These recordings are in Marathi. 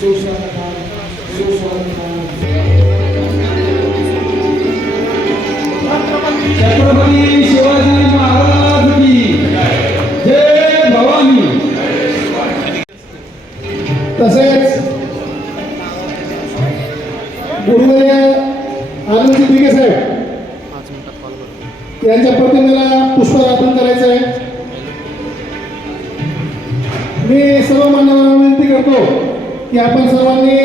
सुशांतकाळ छत्रपती शिवाजी महाराज की जय भवानी. तसेच गुरुवर्य आनंदजी दिघे साहेब यांच्या प्रतिमेला पुष्प अर्पण करायचं आहे. मी सर्व मान्यवरांना विनंती करतो. की आपण सर्वांनी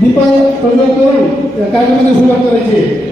दीपा प्रज्वल करून कार्यक्रमाची सुरुवात करायची.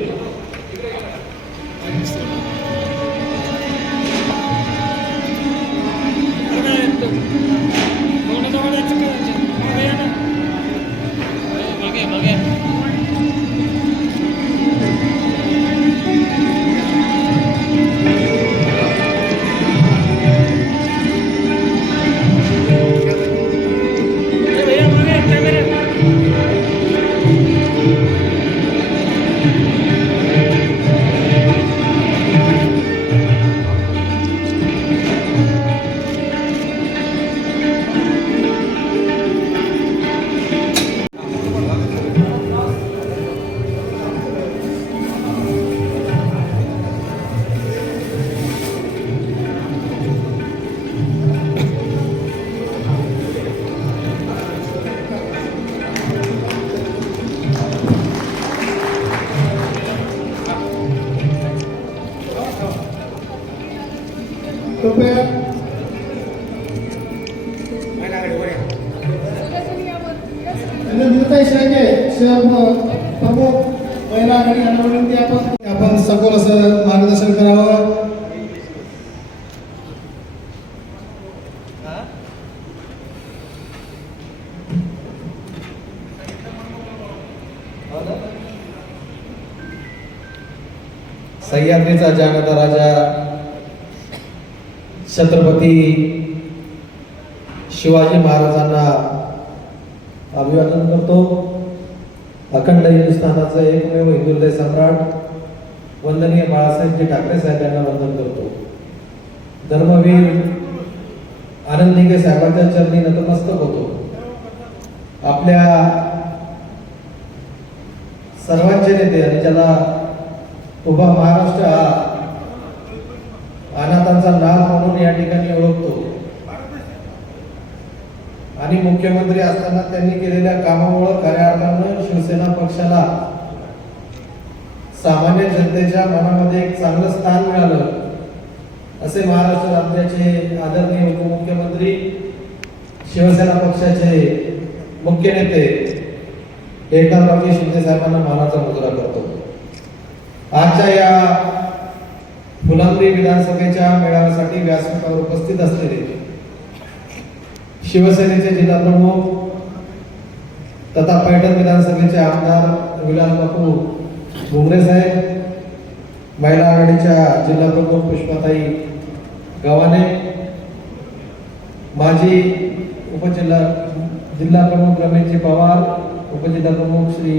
आपण मार्गदर्शन करावं. सह्याद्रीचा जानता राजा छत्रपती शिवाजी महाराजांना अभिवादन करतो. अखंड हिंदुस्थानाचा एकमेव हिंदुदय सम्राट वंदनीय बाळासाहेबजी ठाकरे साहेब यांना वंदन करतो. धर्मवीर आनंद निगे साहेबांच्या चरणी नतमस्तक होतो. आपल्या सर्वांचे नेते आणि ज्याला उभा महाराष्ट्र हा अनाथांचा लाभ म्हणून या ठिकाणी ओळखतो. आणि मुख्यमंत्री असताना त्यांनी केलेल्या कामामुळे खऱ्या अर्थानं शिवसेना पक्षाला सामान्य जनतेच्या मनामध्ये एक चांगलं स्थान मिळालं. असे महाराष्ट्र राज्याचे आदरणीय उपमुख्यमंत्री शिवसेना पक्षाचे मुख्य नेते एकनाथरावजी शिंदे साहेबांना मानाचा मुजरा करतो. आजच्या या फुलंब्री विधानसभेच्या मेळाव्यासाठी व्यासपीठावर उपस्थित असलेले शिवसेनेचे जिल्हा प्रमुख तथा पैठण विधानसभेचे आमदार विलास बापू भुमरे साहेब महिला आघाडीच्या जिल्हा प्रमुख पुष्पाताई गव्हाणे माजी उपजिल्हा जिल्हा प्रमुख रमेशजी पवार उपजिल्हा प्रमुख श्री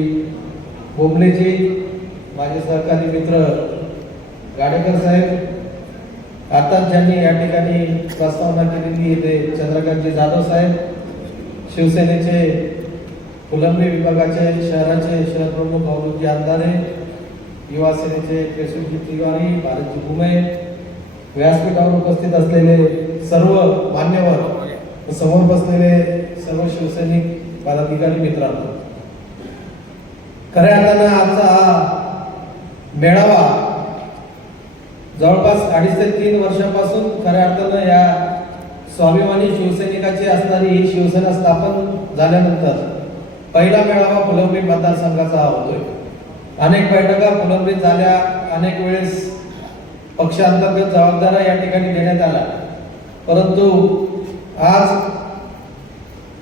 बोंबलेजी माझे सहकारी मित्र गाडेकर साहेब. आताच ज्यांनी या ठिकाणी प्रस्तावना केलेली ते चंद्रकांतजी जाधव साहेब शिवसेनेचे फुलंब्री विभागाचे शहराचे शहर प्रमुख अवधूतजी अंधारे युवा सेनेचे केशवजी तिवारी भारतजी भुमे. व्यासपीठावर उपस्थित असलेले सर्व मान्यवर समोर बसलेले सर्व शिवसैनिक पदाधिकारी मित्रांनो. खऱ्या अर्थानं आमचा हा मेळावा जवळपास अडीच ते तीन वर्षापासून खऱ्या अर्थानं या स्वाभिमानी शिवसैनिकाची असणारी ही शिवसेना स्थापन झाल्यानंतर पहिला मेळावा फुलंबी मतदारसंघाचा हा होतोय. अनेक बैठका फुलंब्रीत झाल्या. अनेक वेळेस पक्षांतर्गत जबाबदाऱ्या या ठिकाणी देण्यात आल्या. परंतु आज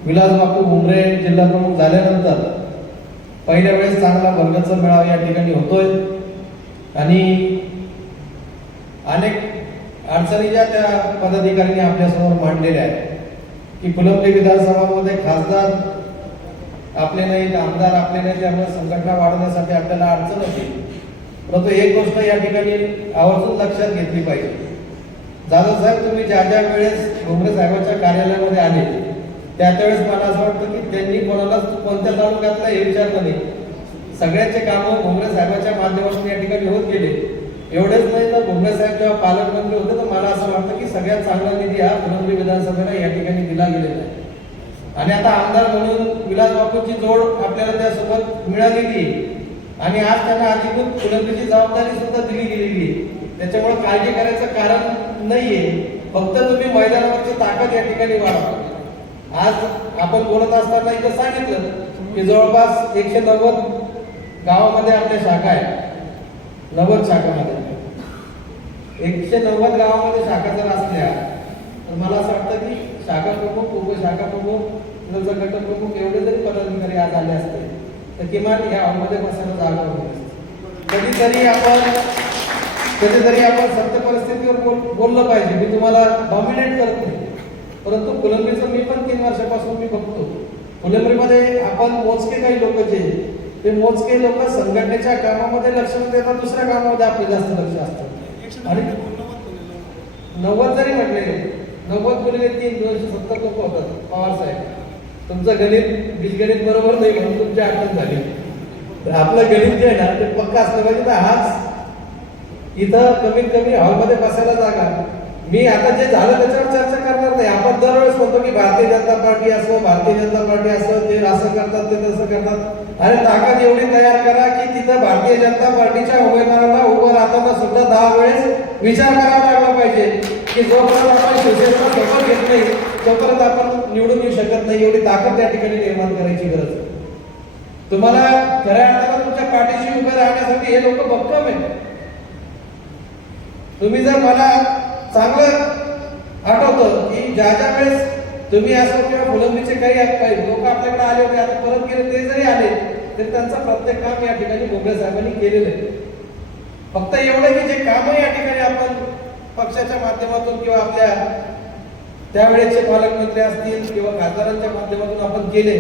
विलास बापू भुमरे जिल्हा प्रमुख झाल्यानंतर पहिल्या वेळेस चांगला वर्गाचा मेळावा या ठिकाणी होतोय. आणि अनेक अडचणी ज्या त्या पदाधिकाऱ्यांनी आपल्यासमोर मांडलेल्या आहेत. की फुलंब्री विधानसभामध्ये खासदार आपले नाहीत आमदार आपले नाही त्यामुळे संघटना वाढवण्यासाठी आपल्याला अडचण होती. परंतु एक गोष्ट या ठिकाणी आवर्जून लक्षात घेतली पाहिजे. जाधव साहेब तुम्ही ज्या ज्या वेळेस भुमरे साहेबांच्या कार्यालयामध्ये आले त्या त्यावेळेस मला असं वाटतं की त्यांनी कोणालाच कोणत्या तालुक्यातला हे विचारलं नाही सगळ्याचे कामं भोंगळे साहेबांच्या माध्यमातून या ठिकाणी होत गेले. एवढेच नाही तर भोंगळे साहेब जेव्हा पालकमंत्री होते तर मला असं वाटतं की सगळ्यात चांगला निधी हा फुलंब्री विधानसभेला या ठिकाणी दिला गेलेला आहे. आणि आता आमदार म्हणून विलास बापूची जोड आपल्याला त्यासोबत मिळालेली आणि आज त्यांना अधिकृत फुलंब्रीची जबाबदारी सुद्धा दिली गेलेली आहे. त्याच्यामुळे काळजी करायचं कारण नाहीये. फक्त तुम्ही मैदानावरची ताकद या ठिकाणी वाढवा. आज आपण बोलत असताना इथं सांगितलं की जवळपास एकशे नव्वद गावामध्ये आपल्या शाखा आहे नव्वद शाखामध्ये. एकशे नव्वद गावामध्ये शाखा जर असल्या तर मला असं वाटतं की शाखा प्रमुख उपशाखा प्रमुख गट प्रमुख एवढे जरी पदाधिकारी आज आले असते तर किमान या हॉलमध्ये बसायला जागा होती असती. कधीतरी आपण कधीतरी आपण सत्य परिस्थितीवर बोल बोललं पाहिजे. मी तुम्हाला डॉमिनेट करत. नाही परंतु फुलंब्रीचं मी पण तीन वर्षापासून मी बघतो. फुलंब्रीमध्ये आपण मोजके काही लोक जे ते मोजके लोक संघटनेच्या कामामध्ये लक्ष न देता दुसऱ्या कामामध्ये आपले जास्त लक्ष असतं. आणि नव्वद जरी म्हटले नव्वद गुणिले तीन दोनशे सत्तर लोक होतात पवार साहेब. तुमचं गणित बीजगणित बरोबर नाही म्हणून तुमची अडचण झाली. तर आपलं गणित जे आहे ना ते पक्का असलं पाहिजे तर हाच. इथं कमीत कमी हॉलमध्ये बसायला जागा. मी आता जे झालं त्याच्यावर चर्चा करणार नाही. आपण दरवेळेस म्हणतो की भारतीय जनता पार्टी असो भारतीय जनता पार्टी असो ते असं करतात ते तसं करतात. अरे ताकद एवढी तयार करा की तिथं भारतीय जनता पार्टीच्या उमेदवारांना उभं राहताना सुद्धा दहा वेळेस विचार करावा लागला. पाहिजे. की जोपर्यंत आपण शिवसेनेला शपथ घेत नाही तोपर्यंत आपण निवडून येऊ शकत नाही एवढी ताकद त्या ठिकाणी निर्माण करायची गरज आहे. तुम्हाला खऱ्या अर्थाला तुमच्या पाठीशी उभे राहण्यासाठी हे लोक भक्कम आहेत. तुम्ही जर मला चांगलं आठवतं की ज्या ज्या वेळेस तुम्ही असं किंवा फुलंबीचे काही लोक आपल्याकडे आले होते आता परत गेले ते जरी आले तरी त्यांचं प्रत्येक काम या ठिकाणी भोगळे साहेबांनी केलेलं आहे. फक्त एवढं की जे काम या ठिकाणी आपण पक्षाच्या माध्यमातून किंवा आपल्या त्यावेळेचे पालकमंत्री असतील किंवा खासदारांच्या माध्यमातून आपण केले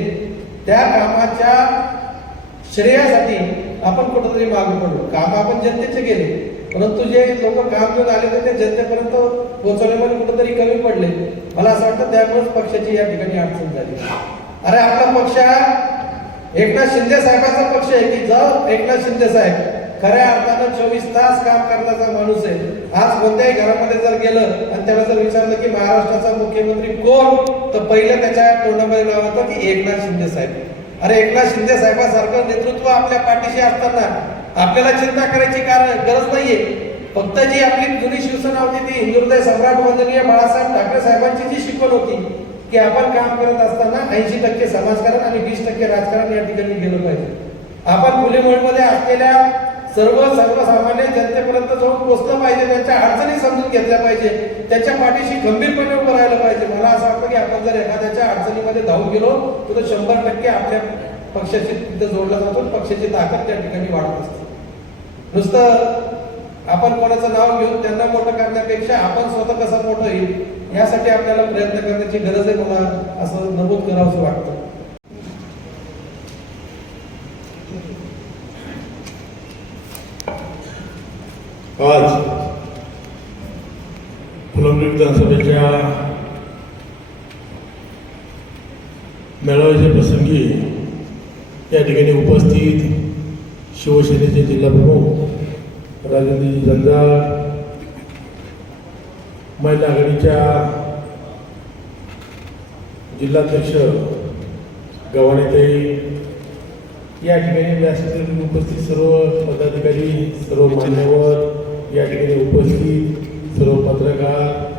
त्या कामाच्या श्रेयासाठी आपण कुठंतरी मागे पडलो काम आपण जनतेचे केले परंतु जे लोक काम घेऊन आले होते ते जनतेपर्यंत पोहोचवण्यामध्ये कुठंतरी कमी पडले. मला असं वाटतं त्यामुळेच पक्षाची या ठिकाणी अडचण झाली. अरे आपला पक्ष एकनाथ शिंदे साहेबांचा पक्ष आहे की जर एकनाथ शिंदे साहेब खऱ्या अर्थानं चोवीस तास काम करण्याचा माणूस आहे. आज कोणत्याही घरामध्ये जर गेलं आणि त्याला जर विचारलं की महाराष्ट्राचा मुख्यमंत्री कोण तर पहिलं त्याच्या तोंडामध्ये नाव होतं की एकनाथ शिंदे साहेब. अरे एकनाथ शिंदे साहेबांसारखं नेतृत्व आपल्या पाठीशी असताना आपल्याला चिंता करायची कारण गरज नाहीये. फक्त जी आपली जुनी शिवसेना होती ती हिंदुहृदय सम्राट वंदनीय बाळासाहेब ठाकरे साहेबांची जी शिकवण होती की आपण काम करत असताना ऐंशी टक्के समाजकारण आणि वीस टक्के राजकारण या ठिकाणी गेलं पाहिजे. आपण मुलीमुळमध्ये असलेल्या सर्व सर्वसामान्य जनतेपर्यंत जाऊन पोचलं पाहिजे त्यांच्या अडचणी समजून घेतल्या पाहिजे त्यांच्या पाठीशी गंभीरपणे उभं राहिलं पाहिजे. मला असं वाटतं की आपण जर एखाद्याच्या अडचणीमध्ये धावून गेलो तर शंभर टक्के आपल्या पक्षाशी तिथं जोडला जातो पक्षाची ताकद त्या ठिकाणी वाढत असते. नुसतं आपण कोणाचं नाव घेऊन त्यांना मोठं करण्यापेक्षा आपण स्वतः कसं मोठं होईल यासाठी आपल्याला प्रयत्न करण्याची गरज आहे मला असं नमूद करावं असं वाटतं. आज फुलंबरी विधानसभेच्या मेळाव्याच्या प्रसंगी या ठिकाणी उपस्थित शिवसेनेचे जिल्हाप्रमुख राजेंद्रजी जंजाळ महिला आघाडीच्या जिल्हाध्यक्ष गव्हाणेताई या ठिकाणी म्हणजे व्यासपीठावर उपस्थित सर्व पदाधिकारी सर्व मान्यवर या ठिकाणी उपस्थित सर्व पत्रकार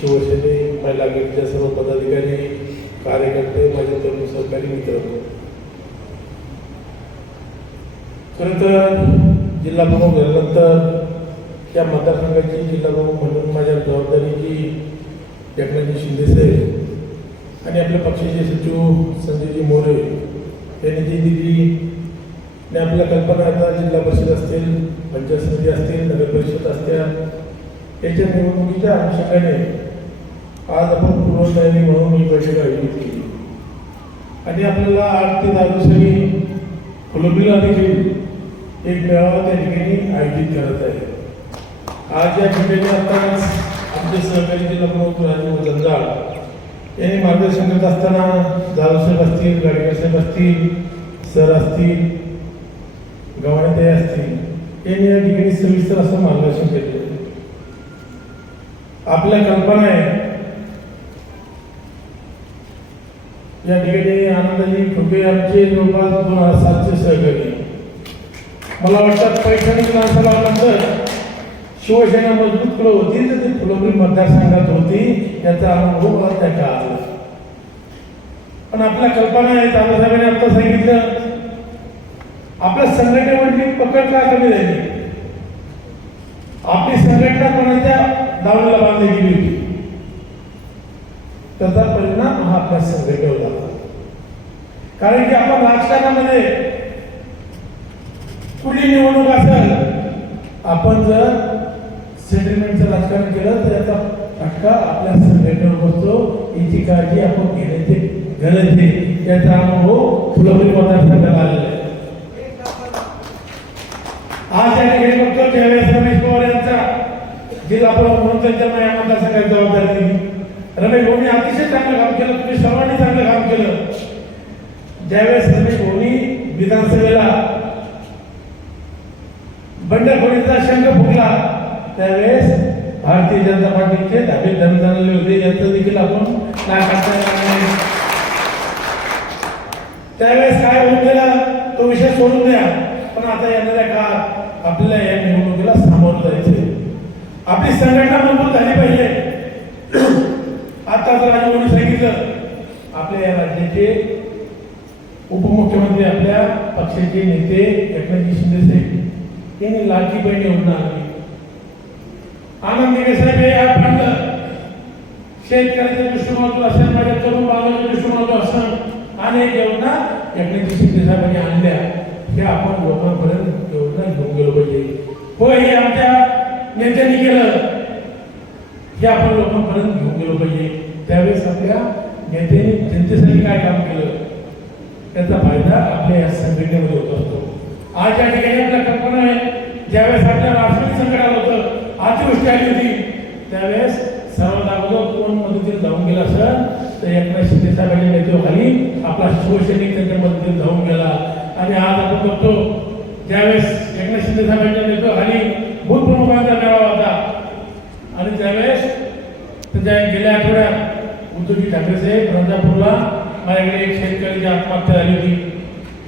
शिवसेने महिला गटच्या सर्व पदाधिकारी कार्यकर्ते माझे तरुण सहकारी मित्र. खरं तर जिल्हा प्रमुख झाल्यानंतर त्या मतदारसंघाची जिल्हा प्रमुख म्हणून माझ्या जबाबदारीची एकनाथजी शिंदेसाहेब आणि आपल्या पक्षाचे सचिव संजयजी मोरे त्यांनी जी दिली आणि आपल्या कल्पना आता जिल्हा परिषद असतील पंचायत समिती असतील नगर परिषद असत्या याच्या निवडणुकीच्या अनुषंगाने आज आपण पूर्वतयारी म्हणून ही बैठक आयोजित केली. आणि आपल्याला आठ ते दहा दिवसांनी फुलंब्रीला देखील एक मेळावा त्या ठिकाणी आयोजित करत आहे आज या ठिकाणी आताच आमचे सहकारी जिल्हा प्रमुख राजेंद्र जंजाळ यांनी मार्गदर्शन करत असताना जाधव साहेब असतील गाडगे साहेब असतील सर असतील गव्हाणे असतील यांनी या ठिकाणी सविस्तर असं मार्गदर्शन केलं. आपल्या कल्पना आहे. या ठिकाणी आनंदाजी खुबे आमचे जवळपास दोन हजार सातचे सहकारी. मला वाटतं पैठणी विधानसभानंतर शिवसेना मजबूत कडे होती तर ती फुलंब्री मतदारसंघात होती याचा अनुभव मला त्या काळात आला. पण आपल्या कल्पना आहे दादासाहेबांनी आता सांगितलं आपल्या संघटनेवरची पकड का कमी झाली? आपली संघटना कोणाच्या दावणीला बांधली गेली होती? त्याचा परिणाम हा आपल्या संघटनेवर झाला. कारण की आपण राजकारणामध्ये कुठली निवडणूक असेल आपण जर सेटलमेंटचं राजकारण केलं तर याचा फटका आपल्या संघटनेवर बसतो. याची काळजी आपण घेण्याची गरज आहे. याचा अनुभव फुलंब्री मतदारसंघाला आलेला आहे. आज या ठिकाणी बघतो त्यावेळेस रमेश पवार यांचा जिल्हा प्रमुख म्हणून त्यांच्या या मतदारसंघाची जबाबदारी दिली. रमेश भाऊनी अतिशय चांगलं काम केलं. तुम्ही सर्वांनी चांगलं काम केलं. ज्यावेळेस रमेश भाऊनी विधानसभेला बंडखोरीचा शंख फुटला त्यावेळेस भारतीय जनता पार्टीचे धाबे धन झालेले होते याचं देखील आपण काय त्यावेळेस काय होऊन गेला तो विषय सोडून द्या. पण आता येणाऱ्या काळात आपल्याला या निवडणुकीला सामोरं जायचे आपली संघटना मजबूत झाली पाहिजे. आता राजभवनी सांगितलं आपल्या या राज्याचे उपमुख्यमंत्री आपल्या पक्षाचे नेते एकनाथजी शिंदे साहेब यांनी लाडकी बहिणी योजना आणली. आनंद साहेब हे ऍप आणलं शेतकऱ्याच्या दृष्टिकोनातून असेल माझ्या तरुण बांधवाच्या दृष्टिकोनातून असेल अनेक योजना एकनाथजी शिंदे साहेबांनी आणल्या. हे आपण लोकांपर्यंत योजना घेऊन गेलो पाहिजे. होय हे आमच्या नेत्यांनी केलं. हे आपण लोकांपर्यंत घेऊन गेलो पाहिजे. त्यावेळेस आपल्या नेत्यांनी जनतेसाठी काय काम केलं? त्याचा फायदा आपल्या या संघटनेमध्ये होत असतो. आज या ठिकाणी आपल्या कल्पना आहे. ज्यावेळेस आपल्या राष्ट्रीय संकट आली होती. त्यावेळेस सर्वात अगोदर कोण मदतीला जाऊन गेला सर. तर एकनाथ शिंदे साहेबांच्या नेतृत्वाखाली आपला शिवसैनिक त्यांच्या मदतीला जाऊन गेला. आणि आज आपण बघतो ज्यावेळेस एकनाथ शिंदे साहेबांच्या नेतृत्वाखाली भूतप्रमुखांचा मेळावा होता. आणि त्यावेळेस त्याच्या गेल्या आठवड्यात उद्धवजी ठाकरे साहेब रंजापूरला माझ्याकडे एक शेतकऱ्याची आत्महत्या झाली होती.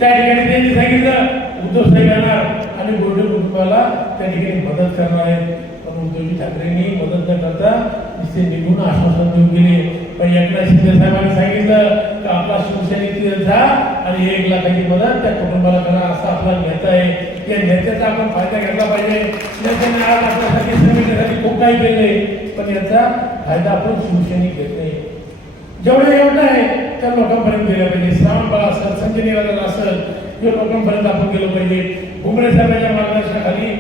त्या ठिकाणी त्यांनी सांगितलं उद्धव साहेब येणार आणि गोल्डन कुटुंबाला त्या ठिकाणी मदत करणार आहे उद्धवजी ठाकरेंनी मदत न करता तिथे निघून आश्वासन देऊन गेले. पण एकनाथ शिंदे साहेबांनी सांगितलं की आपला शिवसैनिक तिथे जा आणि एक लाखाची मदत त्या कुटुंबाला करा असा आपला नेता आहे. या नेत्याचा आपण फायदा घेतला पाहिजे. नेत्याने आज आपल्यासाठी संघटनेसाठी खूप काही केले पण याचा फायदा आपण शिवसैनिक घेत नाही. जेवढे योजना आहे त्या लोकांपर्यंत गेल्या पाहिजे. श्रावण बाळ असेल संजय निराधार असेल या लोकांपर्यंत आपण गेलो पाहिजे. भुमरे साहेबांच्या मार्गदर्शनाखाली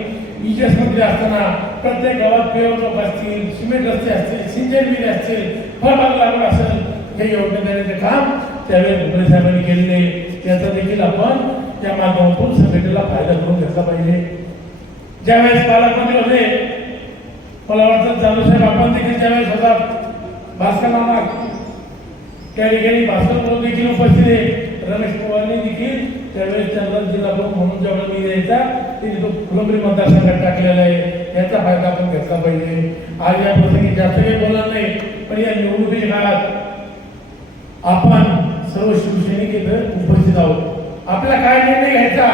विजेस मंत्री असताना प्रत्येक गावात पेवर लोक असतील सिमेंट रस्ते असतील सिंचन विहीर असतील फळबाग लागवड असेल हे योजना देण्याचे काम त्यावेळेस भुमरे साहेबांनी केलेले त्याचा देखील आपण त्या माध्यमातून संघटनेला फायदा करून घेतला पाहिजे. ज्यावेळेस पालकमंत्री होते मला वाटतं जाधव साहेब आपण देखील त्यावेळेस होतात भास्कर मामा त्या ठिकाणी भास्कर म्हणून देखील उपस्थित आहे. रमेश पवारने देखील त्यावेळेस त्यांना जिल्हा प्रमुख म्हणून जेवढा मी द्यायचा ते तो फुलंब्री मतदारसंघात टाकलेला आहे. याचा फायदा आपण घेतला पाहिजे. आज या प्रसंगी जास्त काही बोलणार नाही पण या निवडणुकीच्या काळात आपण सर्व शिवसैनिक इथं उपस्थित आहोत. आपला काय निर्णय घ्यायचा?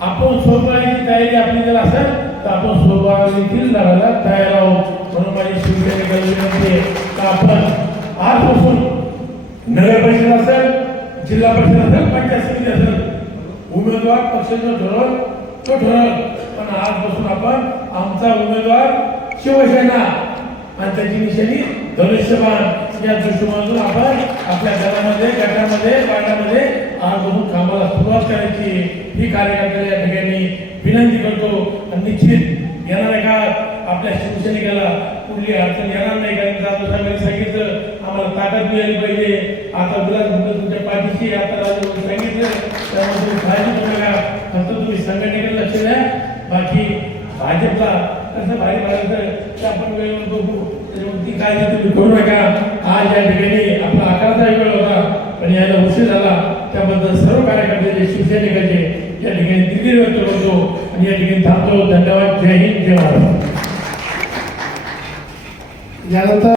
आपण स्वबळाची तयारी आपली जर असेल तर आपण स्वबळा देखील लढायला तयार आहोत. म्हणून माझी शिवसेनेकडे विनंती आहे तर आपण आजपासून नगर परिषद असेल जिल्हा परिषद असेल पंचायत समिती असेल उमेदवार पक्षाचं ठरवलं तो ठरवलं पण आजपासून आपण आमचा उमेदवार शिवसेना आणि त्याची निशाणी धनुष्यबाण या दृष्टिकोनातून आपण आपल्या घरामध्ये गटामध्ये वाड्यामध्ये आजपासून कामाला सुरुवात करायची. ही कार्यकर्त्याला या ठिकाणी विनंती करतो आणि निश्चित येणाऱ्या काळात आपल्या शिवसैनिकाला कुठली अडचण येणार नाही. कारण सांगितलं ताकद मिळाली पाहिजे. आता तुला म्हणलं तुमच्या पाठीशी आता राजू सांगितलं. त्यामुळे तुम्ही काळजी करू नका. फक्त तुम्ही संघटनेकडे लक्ष द्या. बाकी भाजपला कसं बाहेर पडायचं ते आपण वेळेवर बघू. त्याच्यावरती काळजी तुम्ही करू नका. आज या ठिकाणी आपला अकराचा वेळ होता. पण यायला उशीर झाला. त्याबद्दल सर्व कार्यकर्त्याचे शिवसैनिकाचे या ठिकाणी दिलगिरी व्यक्त करतो. आणि या ठिकाणी थांबतो. धन्यवाद. जय हिंद. जय महाराष्ट्र यानंतर